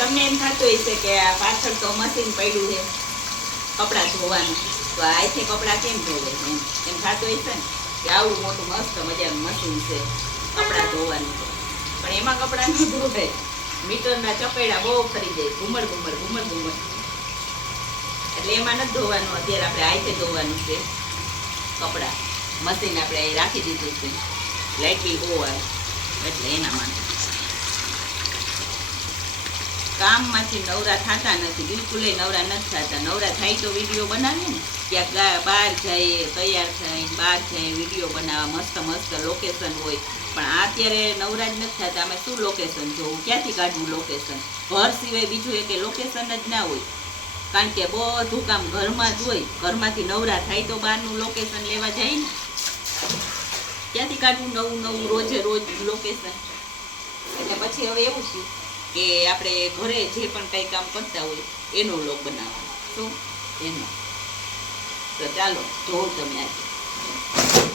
તમને એમ થતું હોય છે કે આ પાછળ તો મશીન પડ્યું છે કપડાં ધોવાનું, તો આથી કપડાં કેમ ધોવે એમ થતું હોય છે ને કે આવડું મોટું મસ્ત મજાનું મશીન છે કપડાં ધોવાનું, પણ એમાં કપડાં ન ધોવાય. મીટરના ચપેડા બહુ ફરી જાય, ઘુમડ ઘુમડ ઘુમડ ઘુમડ, એટલે એમાં નથી ધોવાનું. અત્યારે આપણે આઈથી ધોવાનું છે કપડાં. મશીન આપણે રાખી દીધું છે, લાઇટ બિલ બહુ આવે એટલે એના માટે કામમાંથી નવરા થતા નથી, બિલકુલ નવરા નથી થતા. નવરા થાય તો વિડીયો બનાવીએ ને, ક્યાંક બહાર જઈએ, તૈયાર થાય બહાર જઈએ વિડીયો બનાવવા, મસ્ત મસ્ત લોકેશન હોય, પણ અત્યારે નવરા જ નથી થતા. અમે શું લોકેશન જોવું, ક્યાંથી કાઢવું લોકેશન? ઘર સિવાય બીજું એક લોકેશન જ ના હોય, કારણ કે બધું કામ ઘરમાં જ હોય. ઘરમાંથી નવરા થાય તો બહારનું લોકેશન લેવા જાય ને, ક્યાંથી કાઢવું નવું નવું રોજે રોજ લોકેશન? એટલે પછી હવે એવું થયું કે આપણે ઘરે જે પણ કંઈ કામ કરતા હોય એનો વ્લોગ બનાવવાનો. શું એનો? તો ચાલો જોઉં તમે આજે.